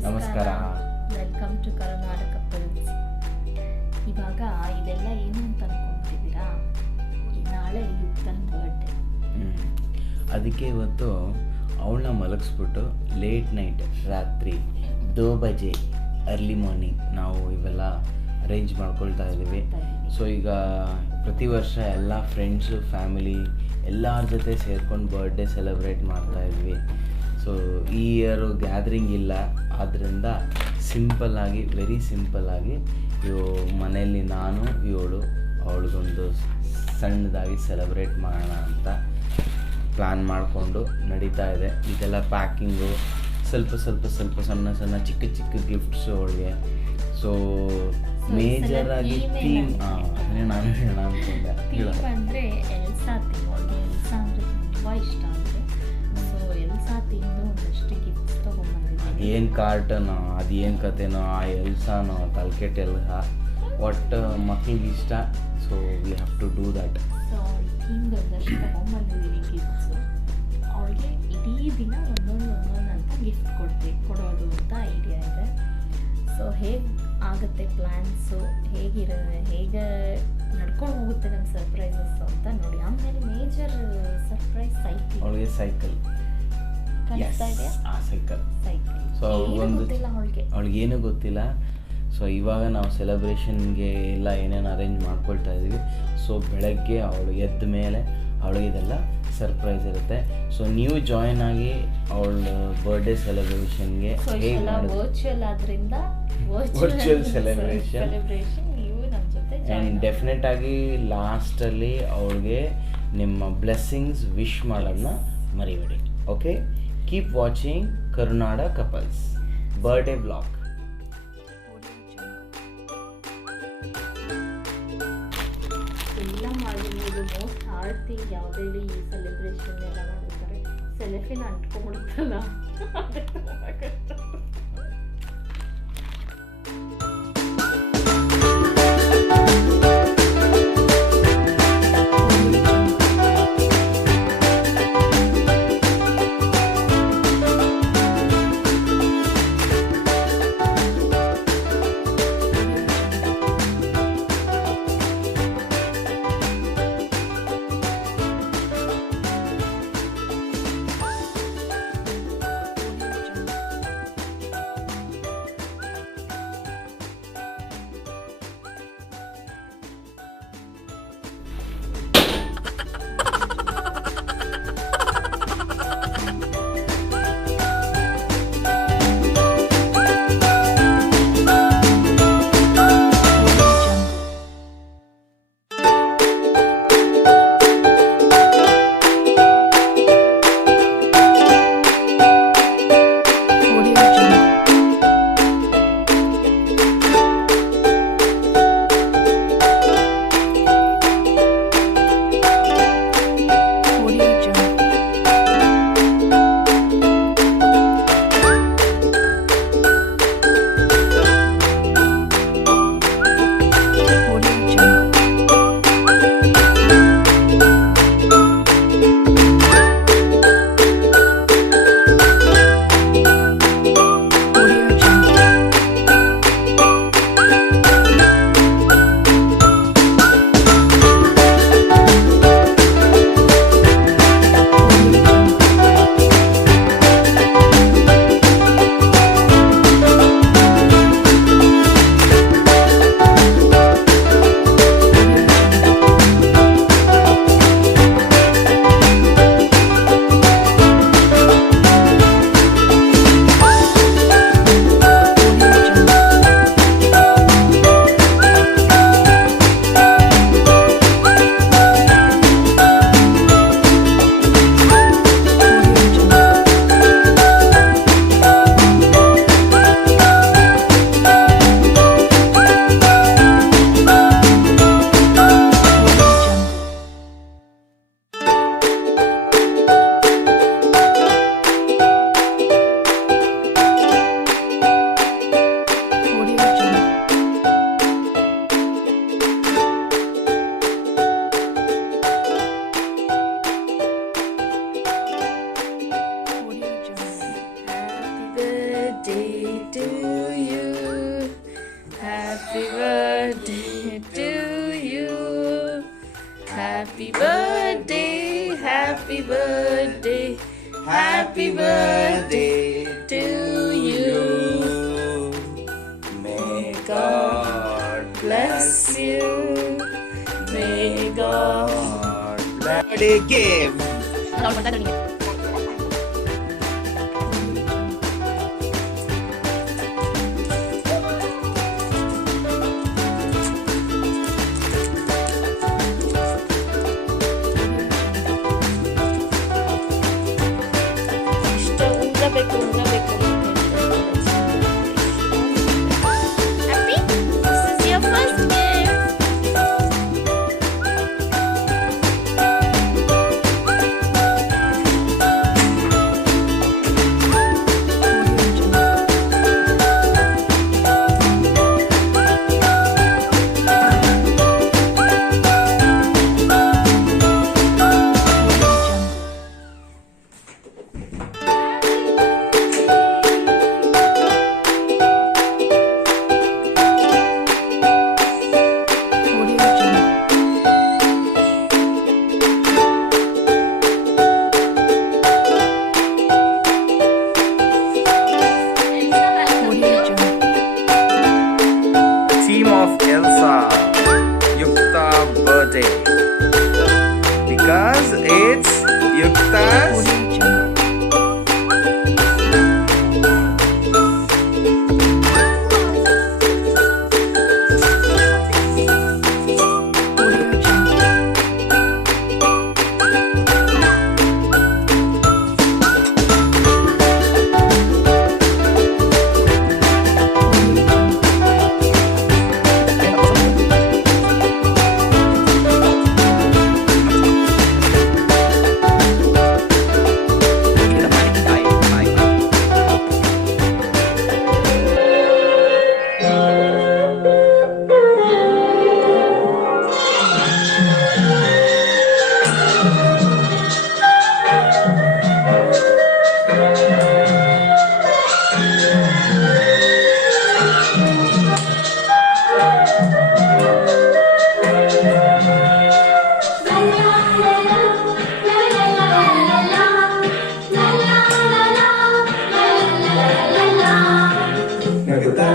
ನಮಸ್ಕಾರ. Welcome to Karnataka couples. ಇವಾಗ ಇದೆಲ್ಲ ಏನು ಅಂತ ಅನ್ಕೊಂತಿದ್ದೀರಾ? ನಾಳೆ ಯುಕ್ತನ ಬರ್ಡೇ. ಅದಕ್ಕೆ ಇವತ್ತು ಅವಳನ್ನ ಮಲಗಿಸ್ಬಿಟ್ಟು ಲೇಟ್ ನೈಟ್ ರಾತ್ರಿ 2 ಬಜೆ ಅರ್ಲಿ ಮಾರ್ನಿಂಗ್ ನಾವು ಇವೆಲ್ಲ ಅರೇಂಜ್ ಮಾಡ್ಕೊಳ್ತಾ ಇದ್ದೀವಿ. ಸೊ ಈಗ ಪ್ರತಿ ವರ್ಷ ಎಲ್ಲ ಫ್ರೆಂಡ್ಸು ಫ್ಯಾಮಿಲಿ ಎಲ್ಲರ ಜೊತೆ ಸೇರ್ಕೊಂಡು ಬರ್ಡೇ ಸೆಲೆಬ್ರೇಟ್ ಮಾಡ್ತಾಯಿದ್ವಿ. ಸೊ ಈ ಇಯರು ಗ್ಯಾದ್ರಿಂಗ್ ಇಲ್ಲ, ಆದ್ದರಿಂದ ಸಿಂಪಲ್ಲಾಗಿ ವೆರಿ ಸಿಂಪಲ್ಲಾಗಿ ಮನೆಯಲ್ಲಿ ನಾನು ಅವಳಿಗೊಂದು ಸಣ್ಣದಾಗಿ ಸೆಲೆಬ್ರೇಟ್ ಮಾಡೋಣ ಅಂತ ಪ್ಲ್ಯಾನ್ ಮಾಡಿಕೊಂಡು ನಡೀತಾ ಇದೆ. ಇದೆಲ್ಲ ಪ್ಯಾಕಿಂಗು, ಸ್ವಲ್ಪ ಸಣ್ಣ ಚಿಕ್ಕ ಗಿಫ್ಟ್ಸು ಅವಳಿಗೆ. ಸೊ ಮೇಜರಾಗಿ ಥೀಮ್ ಅದನ್ನೇ ನಾನು ಹೇಳೋಣ ಅಂದ್ಕೊಂಡೆ. ಅಂದರೆ ಎಲ್ಸಾ ಥೀಮ್. ಅವಳಿಗೆ ಎಲ್ಸಾ ಅಂದರೆ ತುಂಬ ಇಷ್ಟ ಅಂದರೆ, ಸೊ ಎಲ್ಸಾ ಥೀಮ್ದು ಒಂದಷ್ಟು ಗಿಫ್ಟ್ಸ್ ತೊಗೊಂಬಂದಿದ್ದೀನಿ. ಅದೇನು ಕಾರ್ಟನೋ ಅದೇನು ಕತೆನೋ ಆ ಎಲ್ಸಾನೋ ತಲ್ಕೆಟ್ಟೆಲ್ಲ ಒಟ್ಟು ಮಕ್ಕಳಿಗೆ ಇಷ್ಟ. So we have to do that. So ಅವಳ ಥೀಮ್ದು ಒಂದಷ್ಟು ತೊಗೊಂಬಂದಿದ್ದೀನಿ ಗಿಫ್ಟ್ಸು. ಅವಳಿಗೆ ಇಡೀ ದಿನ ಒಂದೊಂದು ಅಂತ ಗಿಫ್ಟ್ ಕೊಡೋದು ಅಂತ ಐಡಿಯಾ ಇದೆ. ಸೊ ಹೇಗೆ ಆಗುತ್ತೆ ಪ್ಲ್ಯಾನ್ಸು, ಹೇಗೆ ನಡ್ಕೊಂಡು ಹೋಗುತ್ತೆ ನಮ್ಮ ಸರ್ಪ್ರೈಸಸ್ ಅಂತ ನೋಡಿ. ಆಮೇಲೆ ಮೇಜರ್ ಸರ್ಪ್ರೈಸ್ ಅವಳಿಗೆ ಸೈಕಲ್ ಕಲಿಸ್ತಾ ಇದೆ. ಸೈಕಲ್ ಸೊ ಅವಳಿಗೇನು ಗೊತ್ತಿಲ್ಲ. ಸೊ ಇವಾಗ ನಾವು ಸೆಲೆಬ್ರೇಷನ್ಗೆ ಎಲ್ಲ ಏನೇನು ಅರೇಂಜ್ ಮಾಡ್ಕೊಳ್ತಾ ಇದ್ದೀವಿ. ಸೊ ಬೆಳಗ್ಗೆ ಅವಳು ಎದ್ದ ಮೇಲೆ ಅವಳಿಗೆ ಇದೆಲ್ಲ ಸರ್ಪ್ರೈಸ್ ಇರುತ್ತೆ. ಸೊ ನೀವು ಜಾಯಿನ್ ಆಗಿ ಅವಳ ಬರ್ಡೇ ಸೆಲೆಬ್ರೇಷನ್ಗೆ ಹೇಗೆ ವರ್ಚುವಲ್ ಆದ್ರಿಂದ ವರ್ಚುವಲ್ ಸೆಲೆಬ್ರೇಷನ್ ನೀವು ನಮ್ಮ ಜೊತೆ ಆ್ಯಂಡ್ ಡೆಫಿನೆಟ್ ಆಗಿ ಲಾಸ್ಟಲ್ಲಿ ಅವಳಿಗೆ ನಿಮ್ಮ ಬ್ಲೆಸ್ಸಿಂಗ್ಸ್ ವಿಶ್ ಮಾಡೋದನ್ನ ಮರಿಬೇಡಿ. ಓಕೆ, ಕೀಪ್ ವಾಚಿಂಗ್ ಕರುನಾಡ ಕಪಲ್ಸ್ ಬರ್ಡೇ ಬ್ಲಾಗ್. ಎಲ್ಲ ಮಾಡಿರ್ಬೋದು. ಮೋಸ್ಟ್ ಹಾರ್ಡ್ ಥಿಂಗ್ ಯಾವುದೇ ಈ ಸೆಲೆಬ್ರೇಷನ್ ಎಲ್ಲ ಮಾಡ್ಬೇಕಾದ್ರೆ ಸೆಲ್ಫಿನ ಅಂಟ್ಕೊಂಡ್ಬಿಡುತ್ತಲ್ಲ, ಅದೇ ತುಂಬ ಕಷ್ಟ. birthday, happy birthday, happy birthday to you. May God bless you. May God bless you. Give. ಉಂಗಬೇಕು. Happy? This is your first gift. Theme of Elsa, Yukta birthday. Because it's Yukta's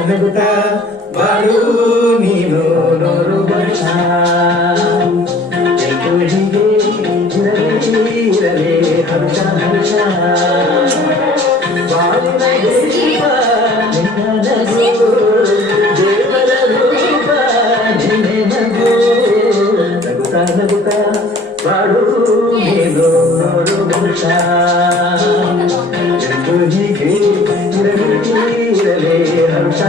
ನಗುತ್ತಾ ಬಾಳು ನೀನು ನೋರು ವರ್ಷ ಹೀಗೆ ಇರಲೇ ಹರ್ಷ ಬಾಳಿನ ದೀಪ ನಿನ್ನ ನಗು ದೇವರ ರೂಪ ನಿನ್ನೆ ನಗು ನಗುತ್ತಾ ಬಾಳು ನೀನು ನೋರು ವರ್ಷ ಹೀಗೆ ಇರಲೇ ಹರ್ಷ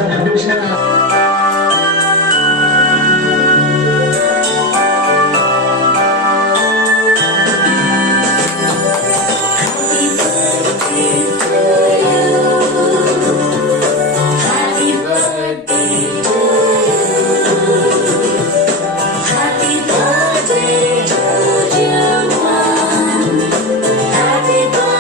Happy birthday.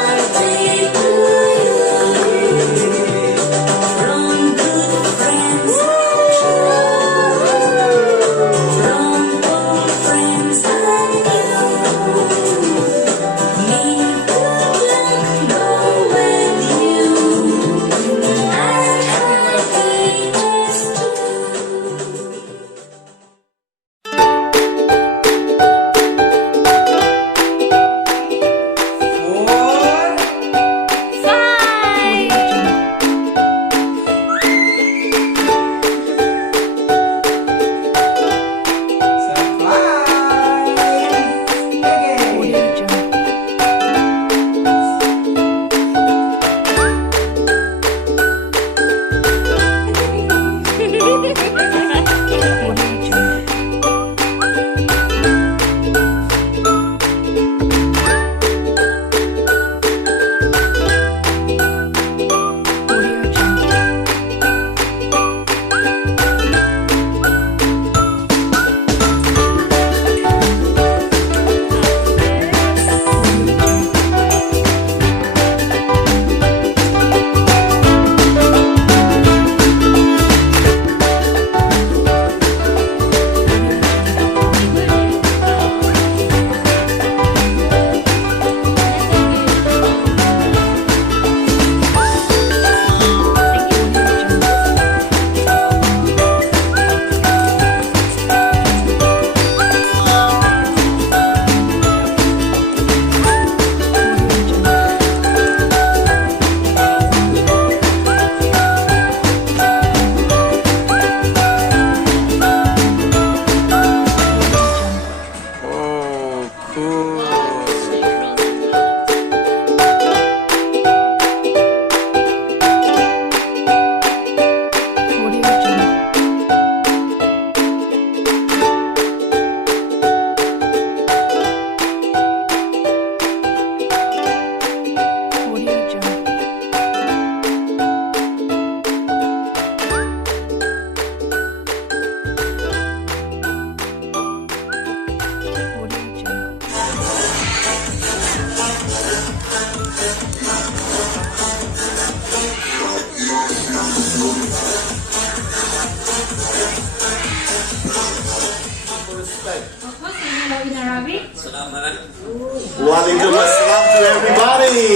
Walaikum assalam to everybody.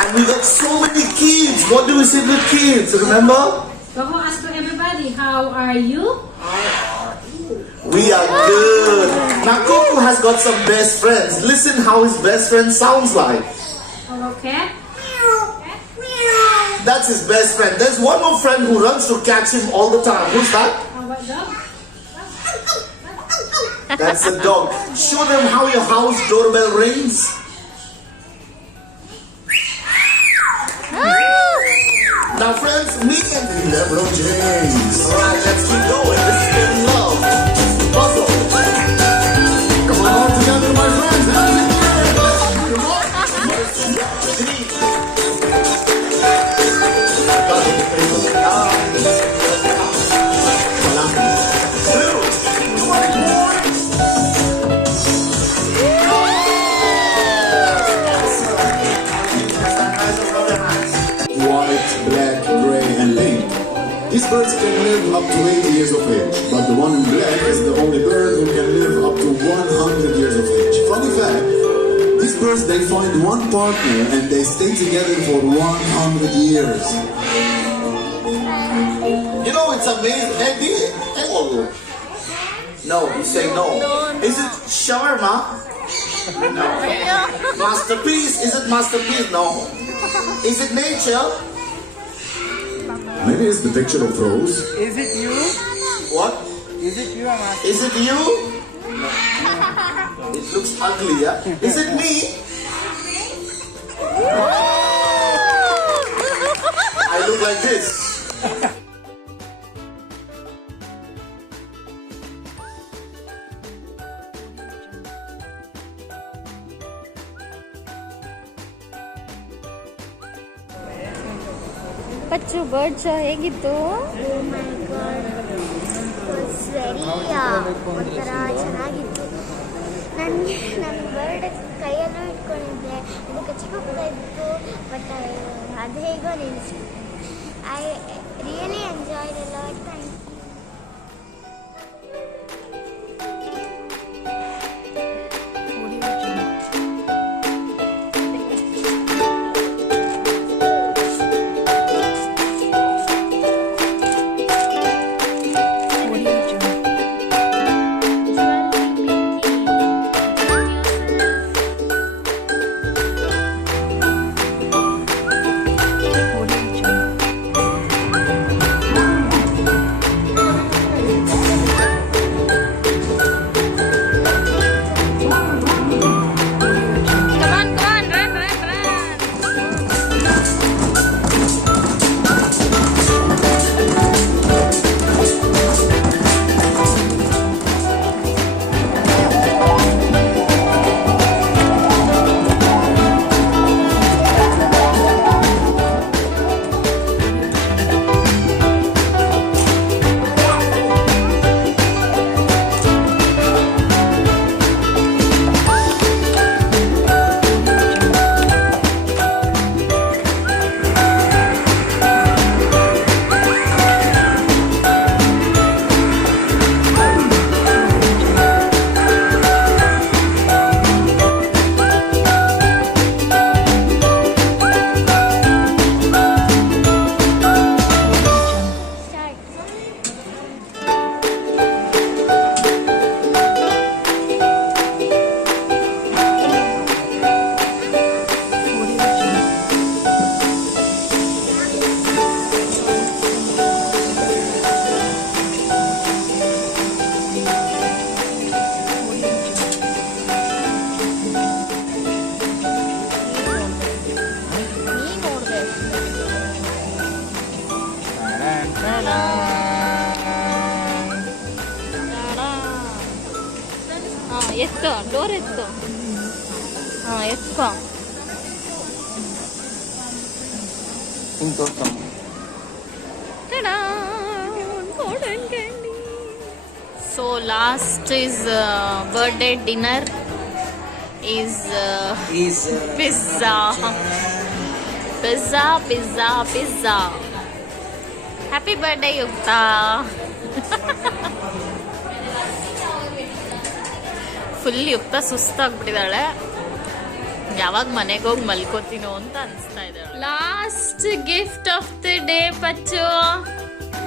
And we got so many kids. What do we say with kids? Remember? Go ask to everybody, how are you? We are good. Now Coco has got some best friends. Listen how his best friend sounds like. Okay. That's his best friend. There's one more friend who runs to catch him all the time. Who's that? How about dog? That's the dog. Show them how your house doorbell rings. Now friends, me and LeBron James. Alright, let's keep going. This is getting love. Puzzle. Come on all together, my friends. Come on. Three. White, black, grey and link. These birds can live up to 80 years of age, but the one in black is the only bird who can live up to 100 years of age. Funny fact, these birds, they find one partner and they stay together for 100 years. You know, it's amazing. Oh. No, you say no. Is it shawarma? No. Masterpiece? Is it masterpiece? No. Is it nature? Maybe it's the picture of Rose. Is it you? What? Is it you? I'm asking. Is it you? No. It looks ugly, yeah? Is it me? I look like this. Pachchu bird show ಹೇಗಿತ್ತು? ಒಂಥರ ಚೆನ್ನಾಗಿತ್ತು. ನನ್ನ bird ಕೈಯಲ್ಲೂ ಇಟ್ಕೊಂಡಿದ್ದೆ, ಅದಕ್ಕೆ ಚಿಕ್ಕ ಇತ್ತು, but ಅದು ಹೇಗೋ ನಿಲ್ಲಿಸಿ. I really enjoyed a lot. Thank you. ಎತ್ತು ಡೋರ್ ಎತ್ತು. ಹಾಂ ಎತ್ಕೊ. So last is birthday dinner is pizza. Happy birthday Yukta. Full Yukta ಸುಸ್ತಾಗ್ಬಿಟ್ಟಿದ್ದಾಳೆ. ಯಾವಾಗ ಮನೆಗೆ ಹೋಗಿ ಮಲ್ಕೋತೀನೋ ಅಂತ ಅನಿಸ್ತಾ ಇದ್ದಾಳೆ. Last gift of the day Pachchu.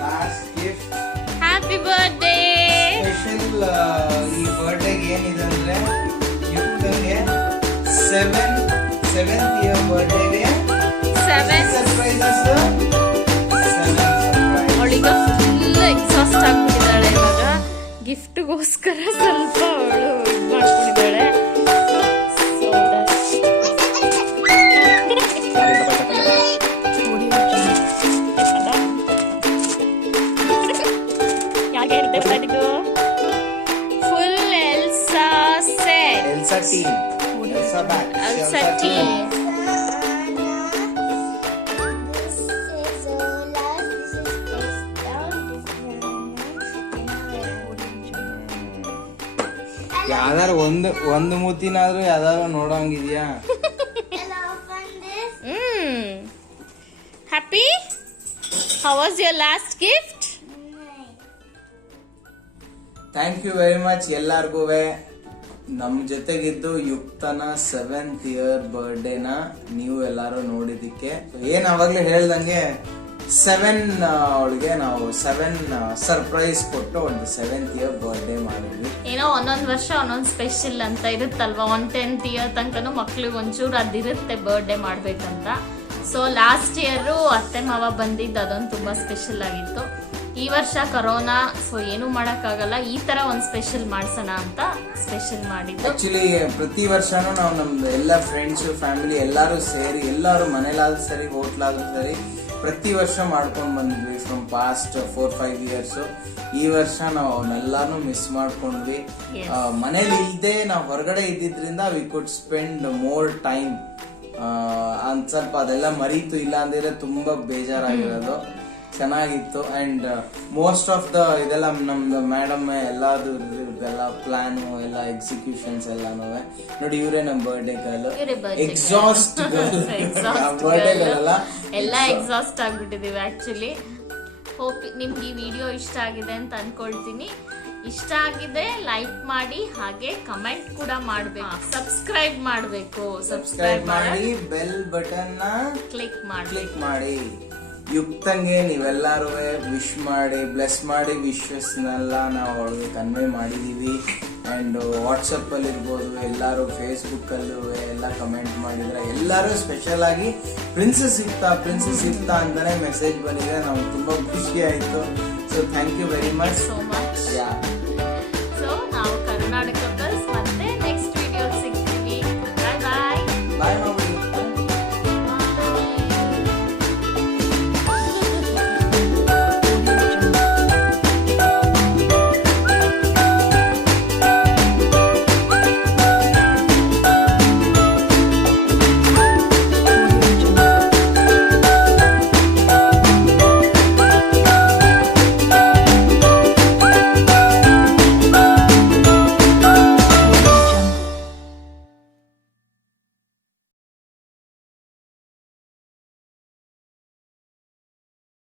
Last gift happy birthday. Special ಈ ಬರ್ಡೇಗೆ ಏನಿದೆ ಅಂದ್ರೆ ಯುಕ್ತಂಗೆ 7th ಇಯರ್ ಬರ್ಡೇಗೆ 7 ಸರ್ಪ್ರೈಸಸ್. ಅವಳಿಗೆ ಫುಲ್ ಎಕ್ಸಾಸ್ಟ್ ಆಗ್ಬಿಟ್ಟಿದ್ದಾಳೆ ಇವಾಗ. ಗಿಫ್ಟ್ಗೋಸ್ಕರ ಸ್ವಲ್ಪ ಅವಳು ಇದು ಮಾಡ್ಕೊಂಡಿದ್ದಾಳೆ. Full Elsa set. Elsa tee. Elsa bag. Elsa tee. ಯಾವ್ದಾರು ಒಂದು ಮೂತಿನಾದ್ರೂ ಯಾವ್ದಾರು ನೋಡೋಂಗಿದ್ಯಾ? Happy. How was your last gift? Thank you very much ಎಲ್ಲಾರ್ಗೂ. ನಮ್ ಜೊತೆಗಿದ್ದು ಯುಕ್ತನ 7th ಇಯರ್ ಬರ್ಡೇನ ನೀವು ಎಲ್ಲಾರು ನೋಡಿದಿಕ್ಕೆ. ಏನ್ ಅವಾಗ್ಲೇ ಹೇಳ್ದಂಗೆ 7 ಅವಳಿಗೆ ನಾವು 7 ಸರ್ಪ್ರೈಸ್ ಕೊಟ್ಟು ಒಂದು 7th ಇಯರ್ ಬರ್ಡೇ ಮಾಡಿದ್ವಿ. ಏನೋ ಒಂದೊಂದು ವರ್ಷ ಒಂದೊಂದು ಸ್ಪೆಷಲ್ ಅಂತ ಇರುತ್ತಲ್ವಾ. 10th ಇಯರ್ ತನಕನೂ ಮಕ್ಳಿಗೆ ಒಂಚೂರು ಅದಿರುತ್ತೆ ಬರ್ಡೇ ಮಾಡ್ಬೇಕಂತ. ಸೊ ಲಾಸ್ಟ್ ಇಯರು ಅತ್ತೆ ಮಾವ ಬಂದಿದ್ದು ಅದೊಂದು ತುಂಬಾ ಸ್ಪೆಷಲ್ ಆಗಿತ್ತು. ಈ ವರ್ಷ ಕೊರೋನಾ, ಸೊ ಏನು ಮಾಡಕ್ಕಾಗಲ್ಲ. ಈ ತರ ಒಂದು ಸ್ಪೆಷಲ್ ಮಾಡ್ಸೋಣ ಅಂತ ಸ್ಪೆಷಲ್ ಮಾಡಿದ್ದು. ಆಕ್ಚುಲಿ ಪ್ರತಿ ವರ್ಷನೂ ನಾವು ನಮ್ದು ಎಲ್ಲ ಫ್ರೆಂಡ್ಸ್ ಫ್ಯಾಮಿಲಿ ಎಲ್ಲಾರು ಸೇರಿ, ಎಲ್ಲಾರು ಮನೇಲಾದ್ರೂ ಸರಿ ಹೋಟ್ಲಾದ್ರೂ ಸರಿ ಪ್ರತಿ ವರ್ಷ ಮಾಡ್ಕೊಂಡ್ ಬಂದ್ವಿ ಫ್ರಮ್ ಪಾಸ್ಟ್ 4-5 ಇಯರ್ಸ್. ಈ ವರ್ಷ ನಾವು ಅವನ್ನೆಲ್ಲಾನು ಮಿಸ್ ಮಾಡ್ಕೊಂಡ್ವಿ. ಮನೇಲಿ ಇಲ್ದೆ ನಾವು ಹೊರಗಡೆ ಇದ್ದಿದ್ರಿಂದ we could spend more time ಅಂತ ಸ್ವಲ್ಪ ಅದೆಲ್ಲ ಮರೀತು. ಇಲ್ಲ ಅಂದ್ರೆ ತುಂಬಾ ಬೇಜಾರಾಗಿರೋದು. ಚೆನ್ನಾಗಿತ್ತು. ಅಂಡ್ ಮೋಸ್ಟ್ ಆಫ್ ದ ಇದೆಲ್ಲ ನಮ್ದು ಮೇಡಮ್ ಎಲ್ಲಾದು ಇದೆಲ್ಲ ಪ್ಲಾನು ಎಲ್ಲ ಎಕ್ಸಿಕ್ಯೂಷನ್ಸ್ ಎಲ್ಲಾನು ನೋಡಿ. ಇವರೇ ನಮ್ birthday girl. Exhaust birthday girl ಎಲ್ಲ ಎಕ್ಸಾಸ್ಟ್ ಆಗ್ಬಿಟ್ಟಿದೀವಿ ಆಕ್ಚುಲಿ. ಹೋಪ್ ನಿಮ್ಗೆ ಈ ವಿಡಿಯೋ ಇಷ್ಟ ಆಗಿದೆ ಅಂತ ಅನ್ಕೊಳ್ತೀನಿ. ಇಷ್ಟ ಆಗಿದೆ ಲೈಕ್ ಮಾಡಿ, ಹಾಗೆ ಕಮೆಂಟ್ ಕೂಡ ಮಾಡ್ಬೇಕು, ಸಬ್ಸ್ಕ್ರೈಬ್ ಮಾಡ್ಬೇಕು. ಸಬ್ಸ್ಕ್ರೈಬ್ ಮಾಡಿ ಬೆಲ್ ಬಟನ್ ನ ಕ್ಲಿಕ್ ಮಾಡಿ. ಯುಕ್ತಂಗೆ ನೀವೆಲ್ಲರೂ ವಿಶ್ ಮಾಡಿ, ಬ್ಲೆಸ್ ಮಾಡಿ. ವಿಶಸ್ನೆಲ್ಲ ನಾವು ಅವಳಿಗೆ ಕನ್ವೆ ಮಾಡಿದೀವಿ. ಅಂಡ್ ವಾಟ್ಸಪ್ ಅಲ್ಲಿ ಇರ್ಬೋದು, ಎಲ್ಲಾರು ಫೇಸ್ಬುಕ್ ಅಲ್ಲೂ ಎಲ್ಲ ಕಮೆಂಟ್ ಮಾಡಿದ್ರೆ ಎಲ್ಲಾರು ಸ್ಪೆಷಲ್ ಆಗಿ ಪ್ರಿನ್ಸೆಸ್ ಇಕ್ತಾ ಅಂತಾನೆ ಮೆಸೇಜ್ ಬಂದಿದೆ. ನಮ್ಗೆ ತುಂಬಾ ಖುಷಿ ಆಯ್ತು. So thank you very much. So much. Yeah